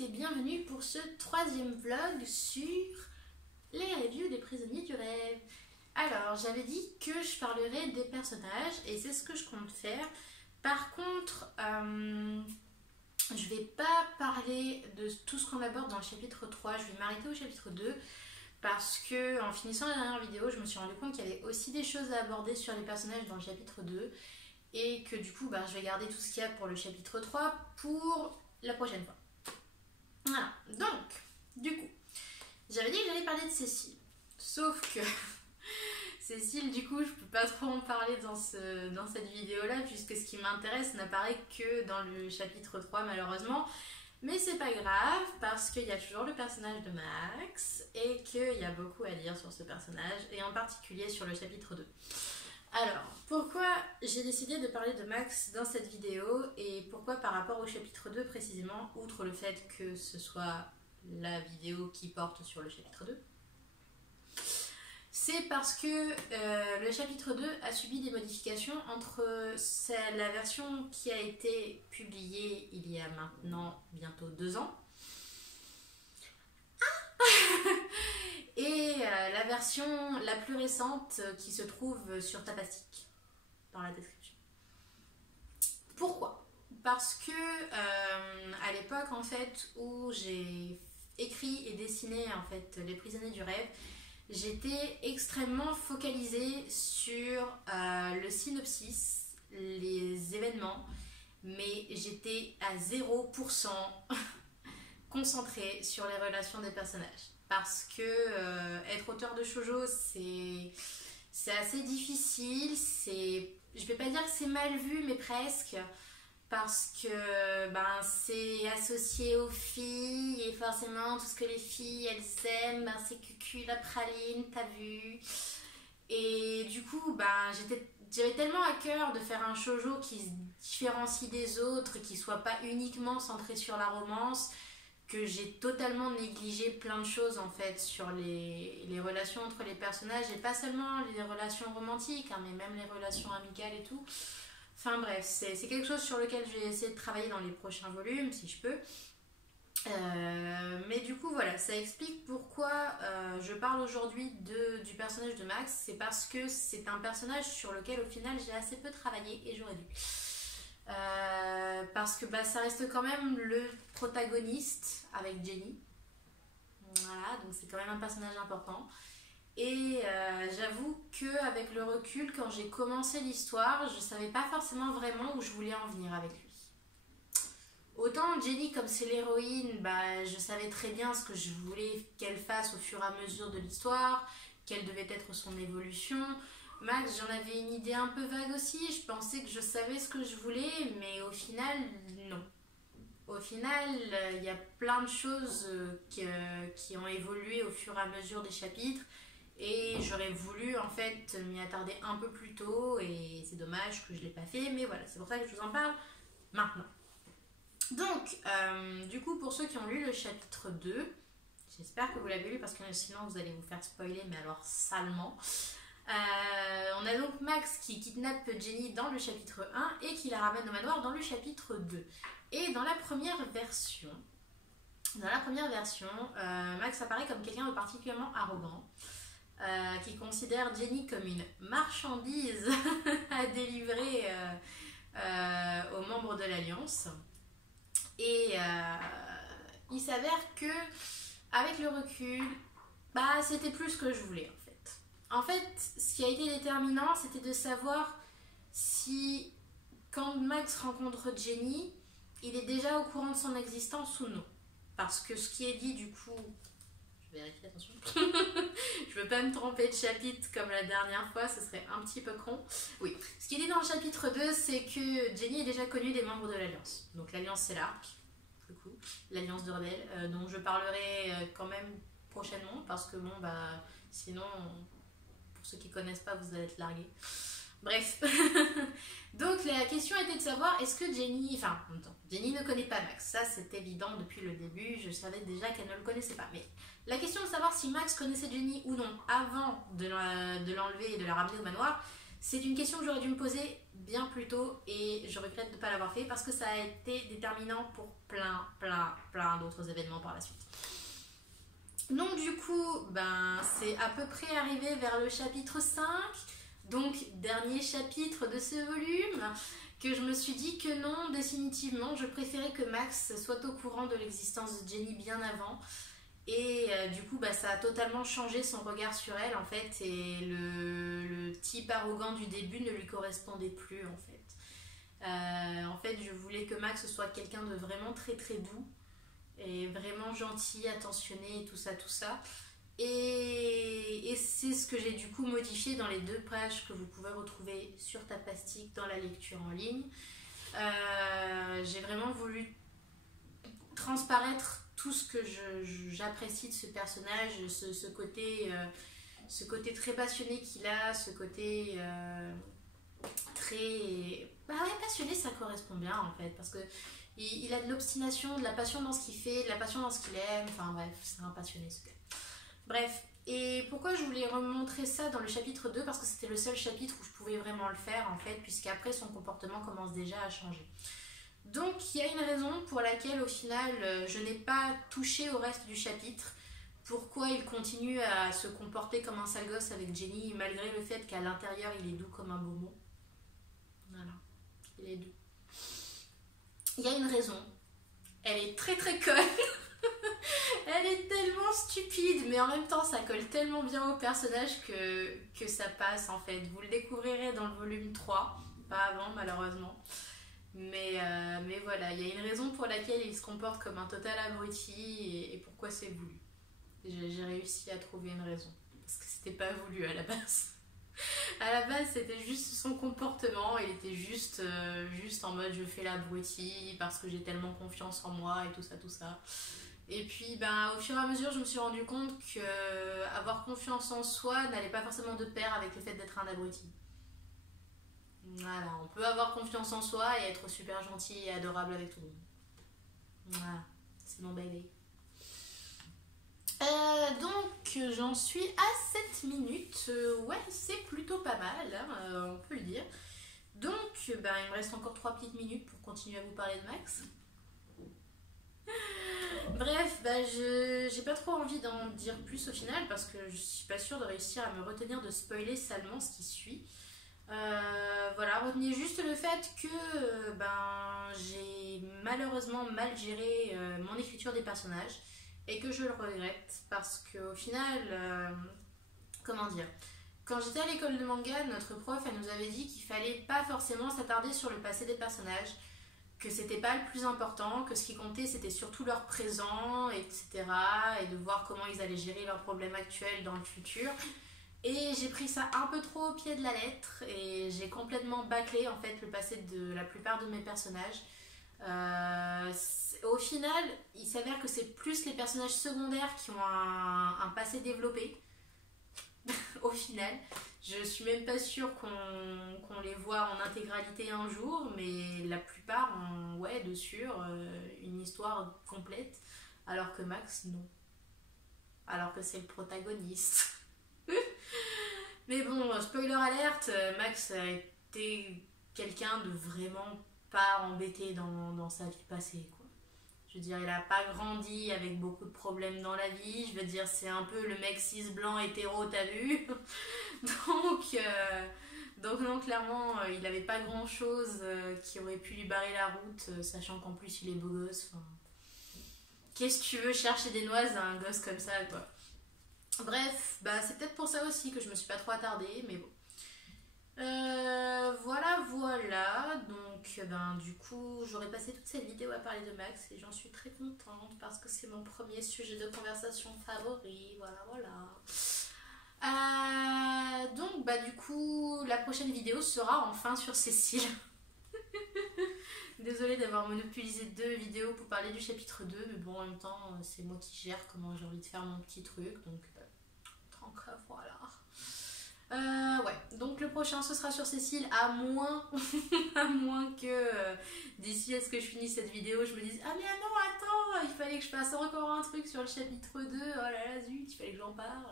et bienvenue pour ce troisième vlog sur les reviews des prisonniers du rêve. Alors, j'avais dit que je parlerais des personnages et c'est ce que je compte faire. Par contre, je vais pas parler de tout ce qu'on aborde dans le chapitre 3, je vais m'arrêter au chapitre 2 parce que en finissant la dernière vidéo, je me suis rendu compte qu'il y avait aussi des choses à aborder sur les personnages dans le chapitre 2 et que du coup, je vais garder tout ce qu'il y a pour le chapitre 3 pour la prochaine fois. Voilà, donc, du coup, j'avais dit que j'allais parler de Cécile, sauf que Cécile, du coup, je peux pas trop en parler dans cette vidéo-là, puisque ce qui m'intéresse n'apparaît que dans le chapitre 3, malheureusement. Mais c'est pas grave, parce qu'il y a toujours le personnage de Max, et qu'il y a beaucoup à dire sur ce personnage, et en particulier sur le chapitre 2. Alors, pourquoi j'ai décidé de parler de Max dans cette vidéo, et pourquoi par rapport au chapitre 2 précisément, outre le fait que ce soit la vidéo qui porte sur le chapitre 2, c'est parce que le chapitre 2 a subi des modifications entre la version qui a été publiée il y a maintenant bientôt 2 ans et la version la plus récente qui se trouve sur Tapastic dans la description. Pourquoi? Parce que à l'époque en fait où j'ai écrit et dessiné en fait Les Prisonniers du Rêve, j'étais extrêmement focalisée sur le synopsis, les événements, mais j'étais à 0% concentrée sur les relations des personnages. Parce que être auteur de shoujo, c'est assez difficile, je vais pas dire que c'est mal vu, mais presque. Parce que c'est associé aux filles et forcément tout ce que les filles elles aiment, c'est cucu la praline, t'as vu. Et du coup j'avais tellement à cœur de faire un shoujo qui se différencie des autres, qui soit pas uniquement centré sur la romance, que j'ai totalement négligé plein de choses en fait sur les relations entre les personnages, et pas seulement les relations romantiques, mais même les relations amicales et tout. Enfin bref, c'est quelque chose sur lequel je vais essayer de travailler dans les prochains volumes, si je peux. Mais du coup, voilà, ça explique pourquoi je parle aujourd'hui du personnage de Max. C'est parce que c'est un personnage sur lequel, au final, j'ai assez peu travaillé et j'aurais dû. Parce que ça reste quand même le protagoniste avec Jenny. Voilà, donc c'est quand même un personnage important. Et j'avoue qu'avec le recul, quand j'ai commencé l'histoire, je savais pas forcément vraiment où je voulais en venir avec lui. Autant Jenny, comme c'est l'héroïne, je savais très bien ce que je voulais qu'elle fasse au fur et à mesure de l'histoire, quelle devait être son évolution. Max, j'en avais une idée un peu vague aussi, je pensais que je savais ce que je voulais, mais au final, non. Au final, il y a plein de choses qui ont évolué au fur et à mesure des chapitres. Et j'aurais voulu en fait m'y attarder un peu plus tôt, et c'est dommage que je ne l'ai pas fait, mais voilà, c'est pour ça que je vous en parle maintenant. Donc, du coup, pour ceux qui ont lu le chapitre 2, j'espère que vous l'avez lu parce que sinon vous allez vous faire spoiler, mais alors salement. On a donc Max qui kidnappe Jenny dans le chapitre 1 et qui la ramène au manoir dans le chapitre 2. Et dans la première version, Max apparaît comme quelqu'un de particulièrement arrogant. Qui considère Jenny comme une marchandise à délivrer aux membres de l'Alliance. Et il s'avère que, avec le recul, c'était plus ce que je voulais en fait. En fait, ce qui a été déterminant, c'était de savoir si, quand Max rencontre Jenny, il est déjà au courant de son existence ou non. Parce que ce qui est dit du coup... Vérifier, attention. Je veux pas me tromper de chapitre comme la dernière fois, ce serait un petit peu con. Oui, ce qui est dit dans le chapitre 2, c'est que Jenny est déjà connue des membres de l'Alliance. Donc l'Alliance, c'est l'Arc, du coup, l'Alliance de rebelles, dont je parlerai quand même prochainement, parce que sinon, pour ceux qui connaissent pas, vous allez être largués. Bref. Donc la question était de savoir, est-ce que Jenny... Jenny ne connaît pas Max, ça c'est évident depuis le début, je savais déjà qu'elle ne le connaissait pas. Mais la question de savoir si Max connaissait Jenny ou non avant de l'enlever et de la ramener au manoir, c'est une question que j'aurais dû me poser bien plus tôt et je regrette de ne pas l'avoir fait parce que ça a été déterminant pour plein d'autres événements par la suite. Donc du coup, ben, c'est à peu près arrivé vers le chapitre 5, donc dernier chapitre de ce volume, que je me suis dit que non, définitivement, je préférais que Max soit au courant de l'existence de Jenny bien avant. Et du coup, bah, ça a totalement changé son regard sur elle, en fait, et le type arrogant du début ne lui correspondait plus, en fait. En fait, je voulais que Max soit quelqu'un de vraiment très très doux, et vraiment gentil, attentionné, et tout ça, tout ça. Et c'est ce que j'ai du coup modifié dans les 2 pages que vous pouvez retrouver sur Tapastic dans la lecture en ligne. J'ai vraiment voulu transparaître tout ce que j'apprécie de ce personnage, ce côté très passionné qu'il a, ce côté très... Bah ouais, passionné, ça correspond bien en fait, parce que il a de l'obstination, de la passion dans ce qu'il fait, de la passion dans ce qu'il aime, enfin bref, c'est un passionné ce gars. Bref, et pourquoi je voulais remontrer ça dans le chapitre 2, parce que c'était le seul chapitre où je pouvais vraiment le faire en fait, puisqu'après son comportement commence déjà à changer. Donc il y a une raison pour laquelle au final je n'ai pas touché au reste du chapitre. Pourquoi il continue à se comporter comme un sale gosse avec Jenny malgré le fait qu'à l'intérieur il est doux comme un beau mot. Voilà, il est doux. Il y a une raison. Elle est très très conne. Elle est tellement stupide, mais en même temps ça colle tellement bien au personnage que ça passe en fait. Vous le découvrirez dans le volume 3, pas avant malheureusement. Mais voilà, il y a une raison pour laquelle il se comporte comme un total abruti et pourquoi c'est voulu. J'ai réussi à trouver une raison. Parce que c'était pas voulu à la base. À la base, c'était juste son comportement. Il était juste en mode je fais l'abruti parce que j'ai tellement confiance en moi et tout ça, tout ça. Et puis, ben, au fur et à mesure, je me suis rendu compte que avoir confiance en soi n'allait pas forcément de pair avec le fait d'être un abruti. Voilà, on peut avoir confiance en soi et être super gentil et adorable avec tout le monde. Voilà, c'est mon bébé. Donc j'en suis à 7 minutes. Ouais, c'est plutôt pas mal, hein, on peut le dire. Donc, ben, il me reste encore 3 petites minutes pour continuer à vous parler de Max. Bref, bah, j'ai pas trop envie d'en dire plus au final parce que je suis pas sûre de réussir à me retenir de spoiler salement ce qui suit. Voilà, retenez juste le fait que ben, j'ai malheureusement mal géré mon écriture des personnages et que je le regrette parce qu'au final, comment dire, quand j'étais à l'école de manga, notre prof elle nous avait dit qu'il fallait pas forcément s'attarder sur le passé des personnages, que c'était pas le plus important, que ce qui comptait c'était surtout leur présent, etc. et de voir comment ils allaient gérer leurs problèmes actuels dans le futur. Et j'ai pris ça un peu trop au pied de la lettre et j'ai complètement bâclé en fait le passé de la plupart de mes personnages. Au final, il s'avère que c'est plus les personnages secondaires qui ont un passé développé. Au final, je suis même pas sûre qu'on les voit en intégralité un jour, mais la plupart ont, ouais, de sûr, une histoire complète, alors que Max, non. Alors que c'est le protagoniste. Mais bon, spoiler alerte, Max a été quelqu'un de vraiment pas embêté dans sa vie passée, quoi. Je veux dire, il a pas grandi avec beaucoup de problèmes dans la vie. Je veux dire, c'est un peu le mec cis blanc hétéro, t'as vu. Donc non, clairement, il avait pas grand chose qui aurait pu lui barrer la route, sachant qu'en plus il est beau gosse. Enfin, qu'est-ce que tu veux chercher des noises à un gosse comme ça, quoi. Bref, bah, c'est peut-être pour ça aussi que je me suis pas trop attardée, mais bon. Voilà. Donc, ben, du coup, j'aurais passé toute cette vidéo à parler de Max et j'en suis très contente parce que c'est mon premier sujet de conversation favori. Voilà. Donc, bah, du coup, la prochaine vidéo sera enfin sur Cécile. Désolée d'avoir monopolisé 2 vidéos pour parler du chapitre 2, mais bon, en même temps, c'est moi qui gère comment j'ai envie de faire mon petit truc, donc tranquille, voilà. Ouais, donc le prochain ce sera sur Cécile, à moins, à moins que d'ici à ce que je finisse cette vidéo, je me dise ah mais non, attends, il fallait que je fasse encore un truc sur le chapitre 2, oh là là, zut, il fallait que j'en parle.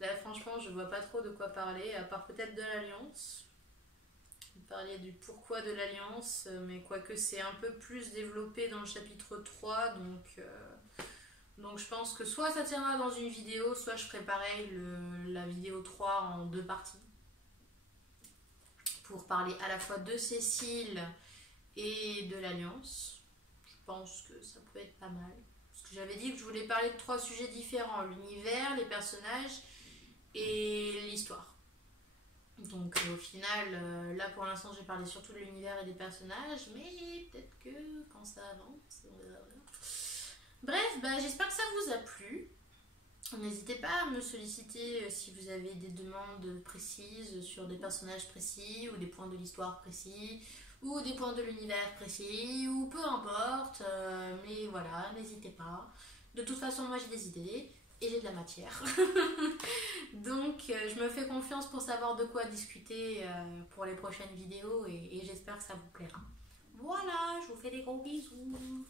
Là, franchement, je vois pas trop de quoi parler, à part peut-être de l'Alliance. Parler du pourquoi de l'alliance, mais quoique c'est un peu plus développé dans le chapitre 3, donc je pense que soit ça tiendra dans une vidéo, soit je ferai pareil la vidéo 3 en 2 parties. Pour parler à la fois de Cécile et de l'alliance. Je pense que ça peut être pas mal. Parce que j'avais dit que je voulais parler de 3 sujets différents, l'univers, les personnages et l'histoire. Donc au final, là pour l'instant j'ai parlé surtout de l'univers et des personnages, mais peut-être que quand ça avance, on verra. Bref, j'espère que ça vous a plu. N'hésitez pas à me solliciter si vous avez des demandes précises sur des personnages précis ou des points de l'histoire précis ou des points de l'univers précis ou peu importe, mais voilà, n'hésitez pas. De toute façon, moi j'ai des idées et j'ai de la matière. Donc je me fais confiance pour savoir de quoi discuter pour les prochaines vidéos et j'espère que ça vous plaira. Voilà, je vous fais des gros bisous.